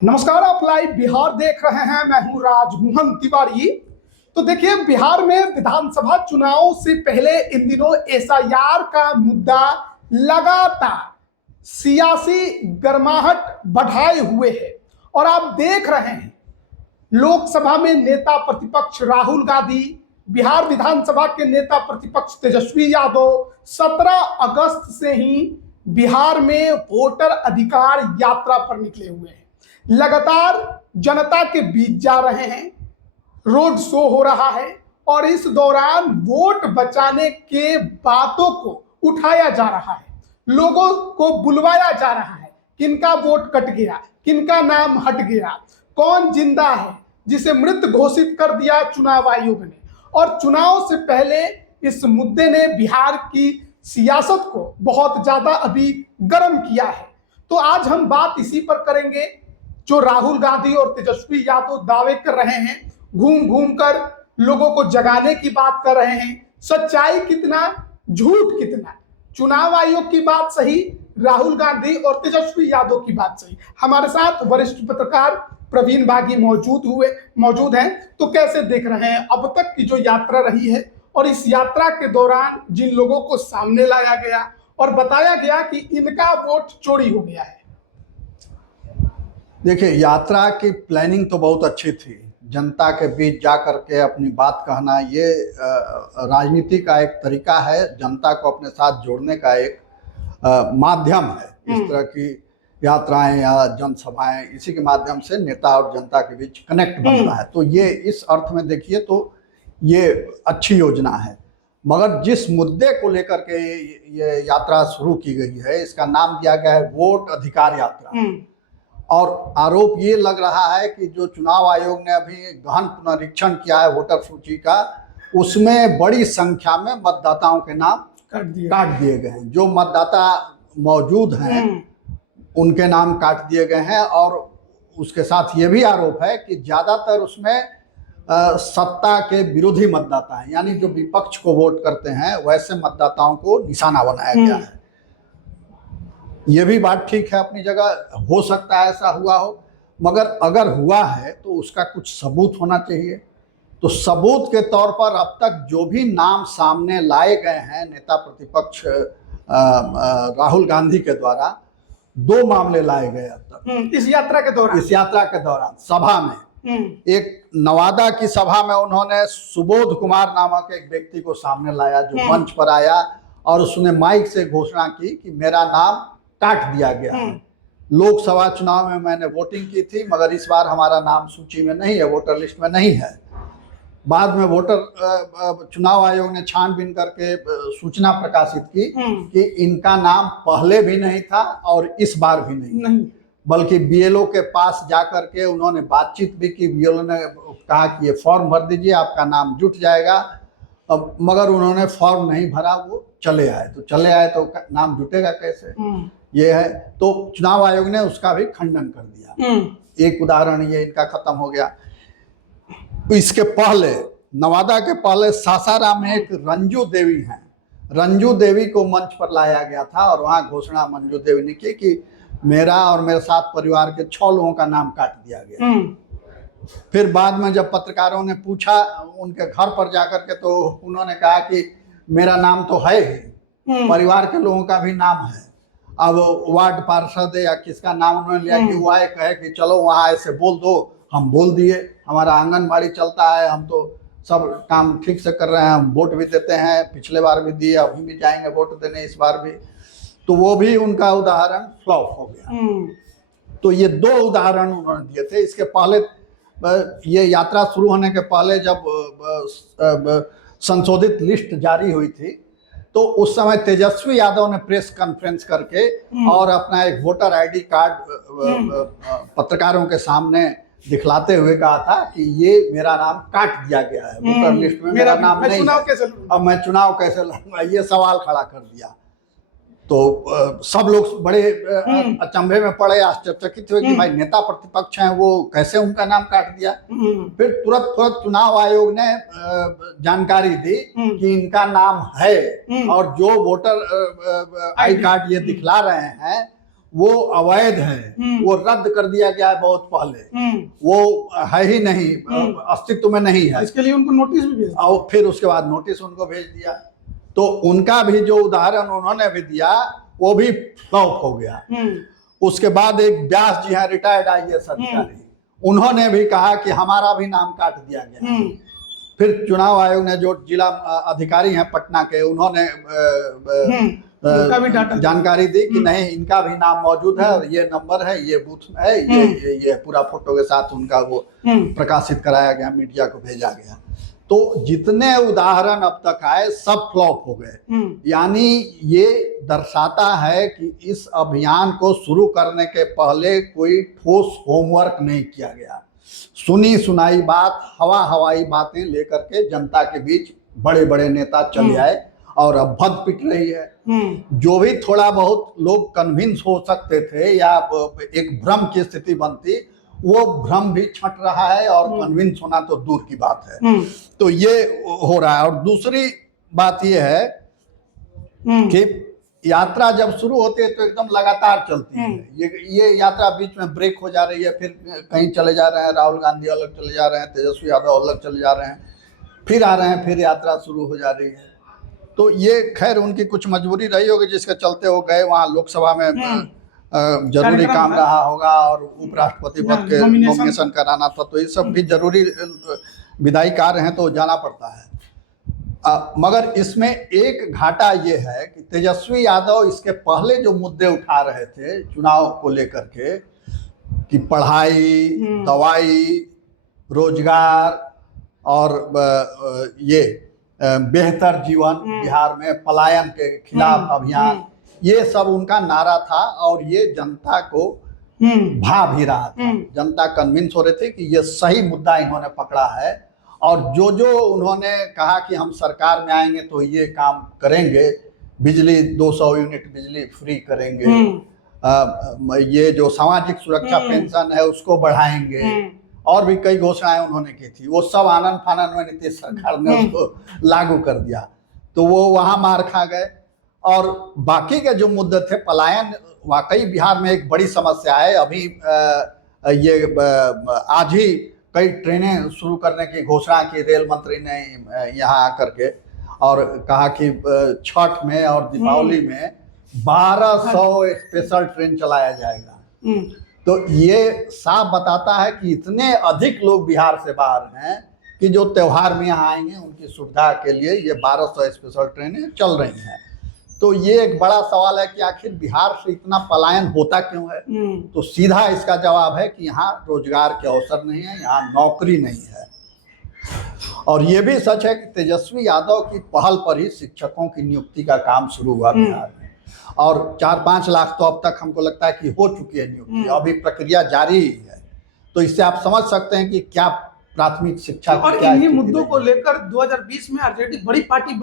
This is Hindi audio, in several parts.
नमस्कार, आप लाइव बिहार देख रहे हैं। मैं हूं राजमोहन तिवारी। तो देखिए, बिहार में विधानसभा चुनाव से पहले इन दिनों एसआईआर का मुद्दा लगातार सियासी गर्माहट बढ़ाए हुए है और आप देख रहे हैं लोकसभा में नेता प्रतिपक्ष राहुल गांधी, बिहार विधानसभा के नेता प्रतिपक्ष तेजस्वी यादव 17 अगस्त से ही बिहार में वोटर अधिकार यात्रा पर निकले हुए हैं। लगातार जनता के बीच जा रहे हैं, रोड शो हो रहा है और इस दौरान वोट बचाने के बातों को उठाया जा रहा है, लोगों को बुलवाया जा रहा है। किनका वोट कट गया, किनका नाम हट गया, कौन जिंदा है, जिसे मृत घोषित कर दिया चुनाव आयोग ने। और चुनाव से पहले इस मुद्दे ने बिहार की सियासत को बहुत ज्यादा अभी गर्म किया है। तो आज हम बात इसी पर करेंगे जो राहुल गांधी और तेजस्वी यादव दावे कर रहे हैं, घूम घूम कर लोगों को जगाने की बात कर रहे हैं। सच्चाई कितना, झूठ कितना, चुनाव आयोग की बात सही, राहुल गांधी और तेजस्वी यादव की बात सही। हमारे साथ वरिष्ठ पत्रकार प्रवीण बागी मौजूद हैं। तो कैसे देख रहे हैं अब तक की जो यात्रा रही है और इस यात्रा के दौरान जिन लोगों को सामने लाया गया और बताया गया कि इनका वोट चोरी हो गया है। देखिए, यात्रा की प्लानिंग तो बहुत अच्छी थी। जनता के बीच जा करके अपनी बात कहना ये राजनीति का एक तरीका है, जनता को अपने साथ जोड़ने का एक माध्यम है। इस तरह की यात्राएं या जनसभाएं, इसी के माध्यम से नेता और जनता के बीच कनेक्ट बनता है। तो ये इस अर्थ में देखिए तो ये अच्छी योजना है। मगर जिस मुद्दे को लेकर के ये यात्रा शुरू की गई है, इसका नाम दिया गया है वोट अधिकार यात्रा। और आरोप ये लग रहा है कि जो चुनाव आयोग ने अभी गहन पुनरीक्षण किया है वोटर सूची का, उसमें बड़ी संख्या में मतदाताओं के नाम काट दिए गए हैं। जो मतदाता मौजूद हैं उनके नाम काट दिए गए हैं। और उसके साथ ये भी आरोप है कि ज़्यादातर उसमें सत्ता के विरोधी मतदाता हैं, यानी जो विपक्ष को वोट करते हैं वैसे मतदाताओं को निशाना बनाया गया है। ये भी बात ठीक है, अपनी जगह हो सकता है ऐसा हुआ हो, मगर अगर हुआ है तो उसका कुछ सबूत होना चाहिए। तो सबूत के तौर पर अब तक जो भी नाम सामने लाए गए हैं नेता प्रतिपक्ष राहुल गांधी के द्वारा, 2 मामले लाए गए अब तक इस यात्रा के दौरान सभा में। एक नवादा की सभा में उन्होंने सुबोध कुमार नामक एक व्यक्ति को सामने लाया जो मंच पर आया और उसने माइक से घोषणा की कि मेरा नाम काट दिया गया है। लोकसभा चुनाव में मैंने वोटिंग की थी, मगर इस बार हमारा नाम सूची में नहीं है, वोटर लिस्ट में नहीं है। बाद में चुनाव आयोग ने छानबीन करके सूचना प्रकाशित की कि इनका नाम पहले भी नहीं था और इस बार भी नहीं। बल्कि बीएलओ के पास जाकर के उन्होंने बातचीत भी की। बीएलओ ने कहा कि ये फॉर्म भर दीजिए, आपका नाम जुट जाएगा। मगर उन्होंने फॉर्म नहीं भरा, वो चले आए। तो चले आए तो नाम जुटेगा कैसे, ये है। तो चुनाव आयोग ने उसका भी खंडन कर दिया। एक उदाहरण ये इनका खत्म हो गया। तो इसके पहले नवादा के पहले सासाराम में एक रंजू देवी हैं, रंजू देवी को मंच पर लाया गया था और वहां घोषणा मंजू देवी ने की कि मेरा और मेरे साथ परिवार के 6 लोगों का नाम काट दिया गया। फिर बाद में जब पत्रकारों ने पूछा उनके घर पर जाकर के, तो उन्होंने कहा कि मेरा नाम तो है ही, परिवार के लोगों का भी नाम है। अब वार्ड पार्षद या किसका नाम उन्होंने लिया कि वो आए कहे कि चलो वहाँ ऐसे बोल दो, हम बोल दिए। हमारा आंगनबाड़ी चलता है, हम तो सब काम ठीक से कर रहे हैं, हम वोट भी देते हैं, पिछले बार भी दिए, अभी भी जाएंगे वोट देने इस बार भी। तो वो भी उनका उदाहरण फ्लॉप हो गया। तो ये 2 उदाहरण उन्होंने दिए थे। इसके पहले ये यात्रा शुरू होने के पहले जब संशोधित लिस्ट जारी हुई थी, तो उस समय तेजस्वी यादव ने प्रेस कॉन्फ्रेंस करके और अपना एक वोटर आईडी कार्ड पत्रकारों के सामने दिखलाते हुए कहा था कि ये मेरा नाम काट दिया गया है, वोटर लिस्ट में मेरा नाम नहीं है, अब मैं चुनाव कैसे लड़ूंगा, ये सवाल खड़ा कर दिया। तो सब लोग बड़े अचंभे में पड़े, आश्चर्यचकित हुए कि भाई नेता प्रतिपक्ष हैं, वो कैसे उनका नाम काट दिया। फिर तुरंत चुनाव आयोग ने जानकारी दी कि इनका नाम है और जो वोटर आई कार्ड ये दिखला रहे हैं वो अवैध है, वो रद्द कर दिया गया है बहुत पहले, वो है ही नहीं, अस्तित्व में नहीं है। इसके लिए उनको नोटिस भी भेज और फिर उसके बाद नोटिस उनको भेज दिया। तो उनका भी जो उदाहरण उन्होंने भी दिया वो भी फ्लॉप हो गया। उसके बाद एक व्यास जी हैं, रिटायर्ड IAS अधिकारी, उन्होंने भी कहा कि हमारा भी नाम काट दिया गया। फिर चुनाव आयोग ने जो जिला अधिकारी हैं पटना के, उन्होंने जानकारी दी कि नहीं, इनका भी नाम मौजूद है और ये नंबर है, ये बूथ में है, ये पूरा फोटो के साथ उनका वो प्रकाशित कराया गया, मीडिया को भेजा गया। तो जितने उदाहरण अब तक आए सब फ्लॉप हो गए। यानी ये दर्शाता है कि इस अभियान को शुरू करने के पहले कोई ठोस होमवर्क नहीं किया गया। सुनी सुनाई बात, हवाई बातें लेकर के जनता के बीच बड़े बड़े नेता चले आए और अब भद पिट रही है। जो भी थोड़ा बहुत लोग कन्विंस हो सकते थे या एक भ्रम की स्थिति बनती, वो भ्रम भी छट रहा है और कन्विंस होना तो दूर की बात है। तो ये हो रहा है। और दूसरी बात ये है कि यात्रा जब शुरू होती है तो एकदम लगातार चलती है। ये यात्रा बीच में ब्रेक हो जा रही है, फिर कहीं चले जा रहे हैं, राहुल गांधी अलग चले जा रहे हैं, तेजस्वी यादव अलग चले जा रहे हैं, फिर आ रहे हैं, फिर यात्रा शुरू हो जा रही है। तो ये खैर उनकी कुछ मजबूरी रही होगी जिसके चलते वो गए वहाँ। लोकसभा में जरूरी काम रहा होगा और उपराष्ट्रपति पद के नॉमिनेशन कराना था, तो ये सब भी जरूरी विधायी कार्य हैं तो जाना पड़ता है। मगर इसमें एक घाटा ये है कि तेजस्वी यादव इसके पहले जो मुद्दे उठा रहे थे चुनाव को लेकर के, कि पढ़ाई, दवाई, रोजगार और ये बेहतर जीवन बिहार में, पलायन के खिलाफ अभियान, ये सब उनका नारा था और ये जनता को भा भी रहा था। जनता कन्विंस हो रही थी कि ये सही मुद्दा इन्होंने पकड़ा है और जो जो उन्होंने कहा कि हम सरकार में आएंगे तो ये काम करेंगे, बिजली 200 यूनिट बिजली फ्री करेंगे, ये जो सामाजिक सुरक्षा पेंशन है उसको बढ़ाएंगे, और भी कई घोषणाएं उन्होंने की थी, वो सब आनंद फानन में नीतीश सरकार ने उसको लागू कर दिया। तो वो वहां मार खा गए। और बाकी के जो मुद्दे थे, पलायन वाकई बिहार में एक बड़ी समस्या है। अभी ये आज ही कई ट्रेनें शुरू करने की घोषणा की रेल मंत्री ने यहाँ आकर के, और कहा कि छठ में और दीपावली में 1200 स्पेशल ट्रेन चलाया जाएगा। तो ये साफ बताता है कि इतने अधिक लोग बिहार से बाहर हैं कि जो त्यौहार में यहाँ आएंगे उनकी सुविधा के लिए ये 1200 स्पेशल ट्रेनें चल रही हैं। तो ये एक बड़ा सवाल है कि आखिर बिहार से इतना पलायन होता क्यों है। तो सीधा इसका जवाब है कि यहाँ रोजगार के अवसर नहीं है, यहाँ नौकरी नहीं है। और ये भी सच है कि तेजस्वी यादव की पहल पर ही शिक्षकों की नियुक्ति का काम शुरू हुआ बिहार में, और 4-5 लाख तो अब तक हमको लगता है कि हो चुकी है नियुक्ति, अभी प्रक्रिया जारी ही है। तो इससे आप समझ सकते हैं कि क्या प्राथमिक शिक्षा और इन्हीं मुद्दों को लेकर 2020 में आरजेडी बड़ी पार्टी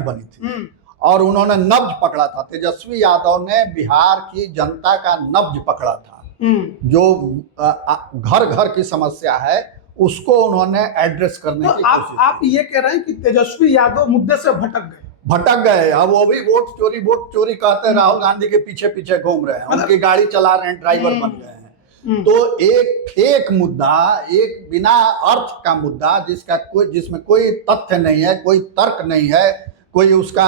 बनी थी और उन्होंने नब्ज पकड़ा था। तेजस्वी यादव ने बिहार की जनता का नब्ज पकड़ा था, जो घर घर की समस्या है उसको उन्होंने एड्रेस करने की कोशिश की। आप ये कह रहे हैं कि तेजस्वी यादव मुद्दे से भटक गए। अब वो भी वोट चोरी कहते हैं, राहुल गांधी के पीछे पीछे घूम रहे हैं, उनकी गाड़ी चला रहे हैं, ड्राइवर बन गए हैं। तो एक फेक मुद्दा, एक बिना अर्थ का मुद्दा, जिसमें कोई तथ्य नहीं है, कोई तर्क नहीं है, कोई उसका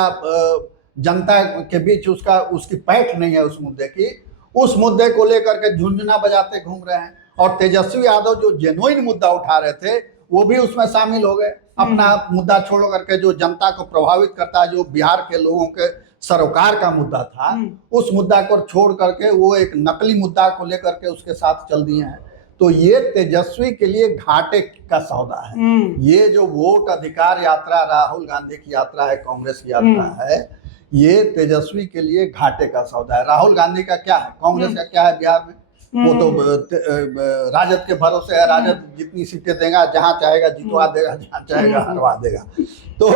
जनता के बीच उसकी पैठ नहीं है उस मुद्दे की, उस मुद्दे को लेकर के झुंझुना बजाते घूम रहे हैं। और तेजस्वी यादव जो जेन्युइन मुद्दा उठा रहे थे वो भी उसमें शामिल हो गए। अपना मुद्दा छोड़ करके जो जनता को प्रभावित करता है, जो बिहार के लोगों के सरोकार का मुद्दा था, उस मुद्दा को छोड़ करके वो एक नकली मुद्दा को लेकर के उसके साथ चल दिए हैं। तो ये तेजस्वी के लिए घाटे का सौदा है। ये जो वोट अधिकार यात्रा राहुल गांधी की यात्रा है, कांग्रेस की यात्रा है, ये तेजस्वी के लिए घाटे का सौदा है। राहुल गांधी का क्या है, कांग्रेस का क्या है बिहार में? वो तो राजद के भरोसे है। राजद जितनी सीटें देगा, जहां चाहेगा जितवा देगा, जहां चाहेगा हरवा देगा। तो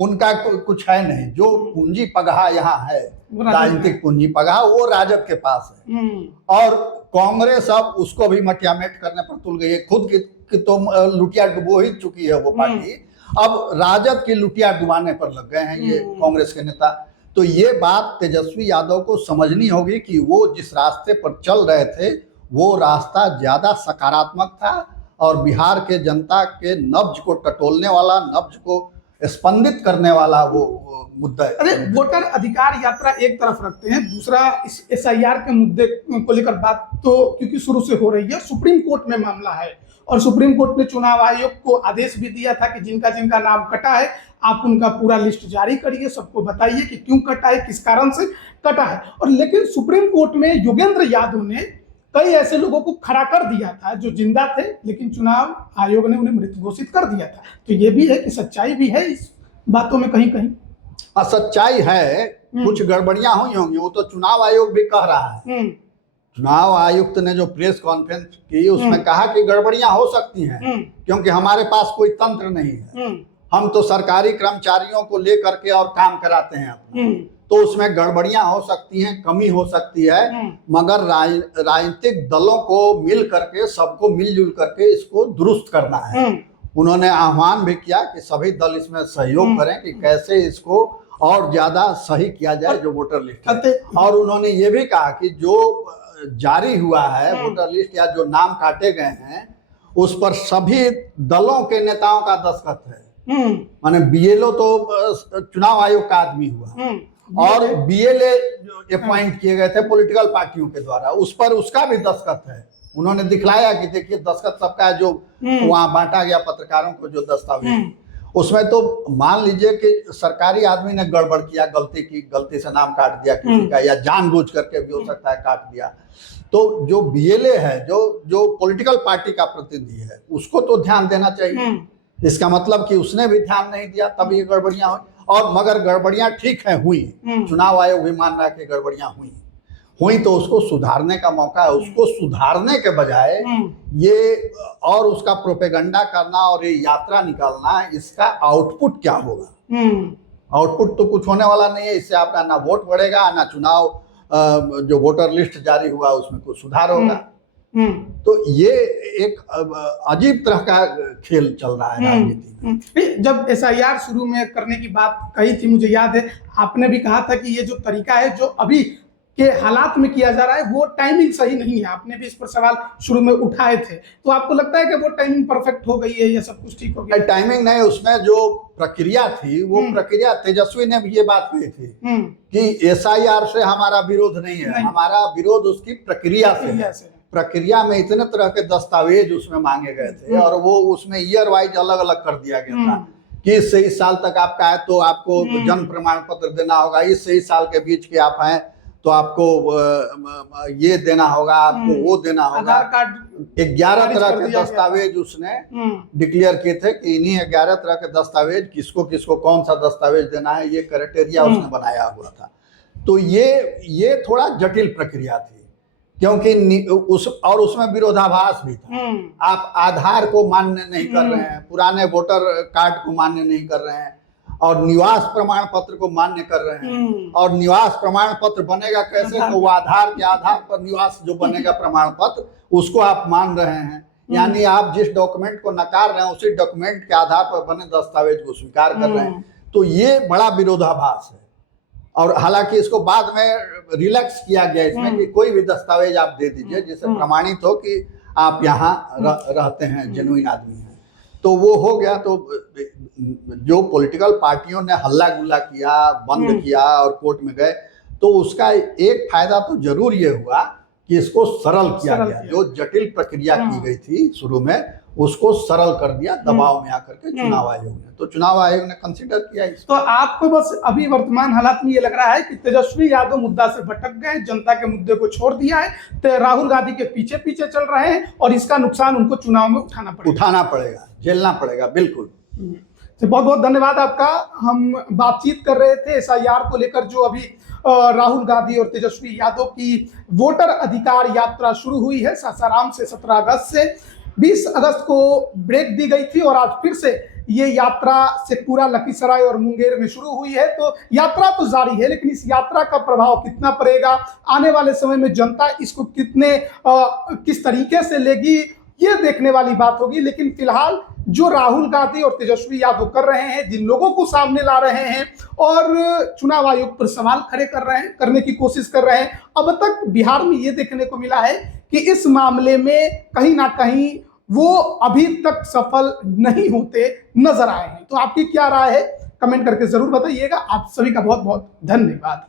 उनका कुछ है नहीं। जो पूंजी पगहा यहाँ है, राजनीतिक पूंजी पगहा, वो राजद के पास है। और कांग्रेस अब उसको भी मटियामेट करने पर तुल गई है। खुद की तो लुटिया डुबो ही चुकी है वो पार्टी। अब राजद की लुटिया डुबाने पर लग गए हैं ये कांग्रेस के नेता। तो ये बात तेजस्वी यादव को समझनी होगी कि वो जिस रास्ते पर चल रहे थे वो रास्ता ज्यादा सकारात्मक था और बिहार के जनता के नब्ज को टटोलने वाला, नब्ज को स्पंदित करने वाला वो मुद्दा है। अरे वोटर अधिकार यात्रा एक तरफ रखते हैं, दूसरा इस SIR के मुद्दे को लेकर बात तो क्योंकि शुरू से हो रही है, सुप्रीम कोर्ट में मामला है और सुप्रीम कोर्ट ने चुनाव आयोग को आदेश भी दिया था कि जिनका जिनका नाम कटा है आप उनका पूरा लिस्ट जारी करिए, सबको बताइए कि क्यों कटा है, किस कारण से कटा है। और लेकिन सुप्रीम कोर्ट में योगेंद्र यादव ने कई ऐसे लोगों को खड़ा कर दिया था जो जिंदा थे, लेकिन चुनाव आयोग ने उन्हें मृत घोषित कर दिया था। तो ये भी है कि सच्चाई भी है इस बातों में कहीं कहीं। सच्चाई है, कुछ गड़बड़ियां हुई होंगी, वो तो चुनाव आयोग भी कह रहा है। चुनाव आयुक्त ने जो प्रेस कॉन्फ्रेंस की उसमें कहा कि गड़बड़ियां हो सकती हैं क्योंकि हमारे पास कोई तंत्र नहीं है, हम तो सरकारी कर्मचारियों को लेकर के और काम कराते हैं अपना, तो उसमें गड़बड़ियां हो सकती हैं, कमी हो सकती है, मगर राजनीतिक दलों को मिल करके, सबको मिलजुल करके इसको दुरुस्त करना है। उन्होंने आह्वान भी किया कि सभी दल इसमें सहयोग करें कि कैसे इसको और ज्यादा सही किया जाए जो वोटर लिस्ट है। और उन्होंने ये भी कहा कि जो जारी हुआ है वोटर लिस्ट या जो नाम काटे गए हैं उस पर सभी दलों के नेताओं का दस्तखत है। माने BLO तो चुनाव आयोग का आदमी हुआ और BLA जो अपॉइंट किए गए थे पॉलिटिकल पार्टियों के द्वारा, उस पर उसका भी दस्तखत है। उन्होंने दिखलाया कि देखिए दस्तखत सबका है, जो वहां बांटा गया पत्रकारों को जो दस्तावेज, उसमें तो मान लीजिए कि सरकारी आदमी ने गड़बड़ किया, गलती से नाम काट दिया किसी का, या जानबूझ करके भी हो सकता है काट दिया, तो जो BLA है, जो पॉलिटिकल पार्टी का प्रतिनिधि है, उसको तो ध्यान देना चाहिए। इसका मतलब कि उसने भी ध्यान नहीं दिया, तब ये गड़बड़ियां हुई। और मगर गड़बड़ियां ठीक है हुई, चुनाव आयोग भी मान रहा है कि गड़बड़ियां हुई तो उसको सुधारने का मौका है। उसको सुधारने के बजाय ये और उसका प्रोपेगेंडा करना और ये यात्रा निकालना, इसका आउटपुट क्या होगा? आउटपुट तो कुछ होने वाला नहीं है। इससे आपका ना वोट बढ़ेगा, ना चुनाव जो वोटर लिस्ट जारी हुआ उसमें कुछ सुधार होगा। तो ये एक अजीब तरह का खेल चल रहा है राजनीति में। जब SIR शुरू में करने की बात कही थी, मुझे याद है आपने भी कहा था कि ये जो तरीका है जो अभी के हालात में किया जा रहा है वो टाइमिंग सही नहीं है। आपने भी इस पर सवाल शुरू में उठाए थे, तो आपको लगता है कि वो टाइमिंग परफेक्ट हो गई है या सब कुछ ठीक हो गया? टाइमिंग नहीं, उसमें जो प्रक्रिया थी वो प्रक्रिया, तेजस्वी ने भी ये बात कही थी कि SIR से हमारा विरोध नहीं है, हमारा विरोध उसकी प्रक्रिया से है। प्रक्रिया में इतने तरह के दस्तावेज उसमें मांगे गए थे और वो उसमें ईयर वाइज अलग अलग कर दिया गया था कि इससे इस साल तक आपका है तो आपको जन्म प्रमाण पत्र देना होगा, इससे इस साल के बीच के आप हैं तो आपको ये देना होगा, आपको वो देना होगा। आधार कार्ड 11 तरह के दस्तावेज उसने डिक्लेयर किए थे कि इन्हीं 11 तरह के दस्तावेज किसको किसको कौन सा दस्तावेज देना है, ये क्राइटेरिया उसने बनाया हुआ था। तो ये थोड़ा जटिल प्रक्रिया थी क्योंकि उसमें विरोधाभास भी था। आप आधार को मान्य नहीं कर रहे हैं, पुराने वोटर कार्ड को मान्य नहीं कर रहे हैं और निवास प्रमाण पत्र को मान्य कर रहे हैं। और निवास प्रमाण पत्र बनेगा कैसे? तो वो आधार के आधार पर निवास जो बनेगा प्रमाण पत्र, उसको आप मान रहे हैं, यानी आप जिस डॉक्यूमेंट को नकार रहे हैं उसी डॉक्यूमेंट के आधार पर बने दस्तावेज को स्वीकार कर रहे हैं। तो ये बड़ा विरोधाभास है। और हालांकि इसको बाद में रिलैक्स किया गया इसमें कि कोई भी दस्तावेज आप दे दीजिए जिससे प्रमाणित हो कि आप यहाँ रहते हैं, जेन्युइन आदमी हैं। तो वो हो गया। तो जो पॉलिटिकल पार्टियों ने हल्ला गुल्ला किया, बंद किया और कोर्ट में गए, तो उसका एक फायदा तो जरूर ये हुआ कि इसको सरल किया गया। जो जटिल प्रक्रिया की गई थी शुरू में उसको सरल कर दिया दबाव में आकर के चुनाव आयोग ने। तो चुनाव आयोग ने कंसीडर किया इसको। तो आपको बस अभी वर्तमान हालात में ये लग रहा है कि तेजस्वी यादव मुद्दा से भटक गए, जनता के मुद्दे को छोड़ दिया है, तो राहुल गांधी के पीछे पीछे चल रहे हैं और इसका नुकसान उनको चुनाव में उठाना पड़ेगा, झेलना पड़ेगा। बिल्कुल। तो बहुत बहुत धन्यवाद आपका। हम बातचीत कर रहे थे SIR को लेकर, जो अभी राहुल गांधी और तेजस्वी यादव की वोटर अधिकार यात्रा शुरू हुई है सासाराम से 17 अगस्त से 20 अगस्त को ब्रेक दी गई थी और आज फिर से ये यात्रा शेखपुरा, लखीसराय और मुंगेर में शुरू हुई है। तो यात्रा तो जारी है, लेकिन इस यात्रा का प्रभाव कितना पड़ेगा, आने वाले समय में जनता इसको किस तरीके से लेगी, ये देखने वाली बात होगी। लेकिन फिलहाल जो राहुल गांधी और तेजस्वी यादव कर रहे हैं, जिन लोगों को सामने ला रहे हैं और चुनाव आयोग पर सवाल खड़े कर रहे हैं, करने की कोशिश कर रहे हैं, अब तक बिहार में ये देखने को मिला है कि इस मामले में कहीं ना कहीं वो अभी तक सफल नहीं होते नजर आए हैं। तो आपकी क्या राय है, कमेंट करके जरूर बताइएगा। आप सभी का बहुत बहुत धन्यवाद।